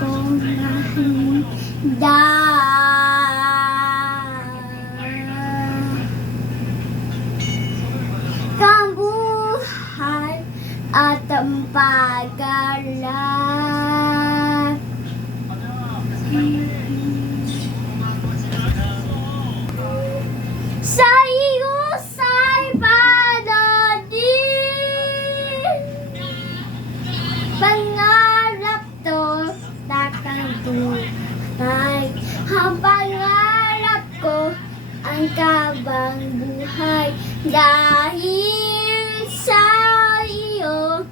kong nahinda. Kang buhay at ang pag-alala. Sa iyo sa'y panadin, pangarap to takang tunay. Ang pangarap ko ang kabang buhay. Dahil sa iyo,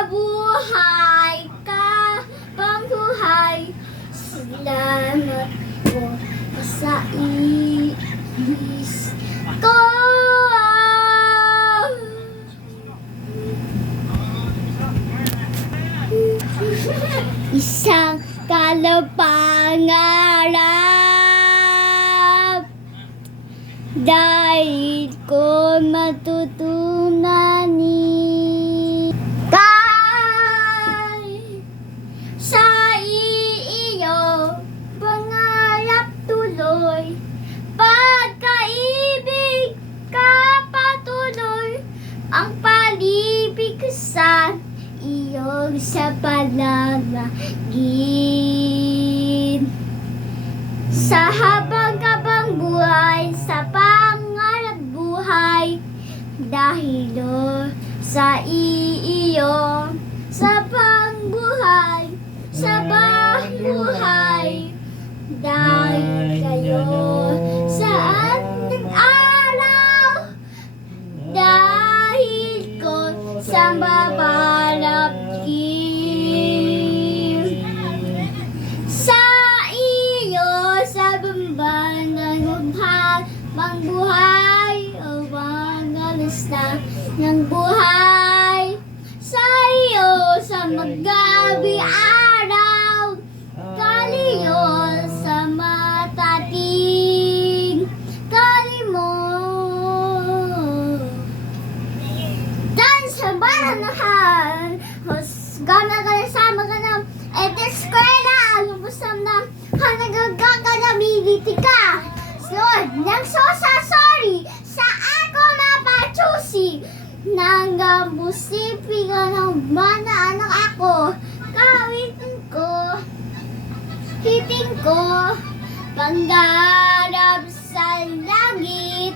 kababuhay ka, pangbuhay. Salamat po sa ibis ko. Isang kalapangarap, dahil ko matutunan ni kay sa iyo pangarap tuloy, pagkaibig ka patuloy, ang palibig sa iyo sa palagin. Sa habang-habang buhay, sa pangarap buhay, dahil sa iyo, sa pangbuhay, sa buhay, dahil kayo saan nag-araw, dahil ko sa babalapin. Sa iyo, sa bamban ng buhay, o magalas ng buhay. Sa iyo, sa magabi araw, kaliyo sa matating kalimo. Dan sa baranahan, gana ka na sama ka na, eskwela, lubusam na, hanagaga ka na, militi ka. Lord, sorry, sa ako mapachusi, nanggabusipi ka ng mana anak ako, kawitin ko, hiting ko, pangarap sa langit.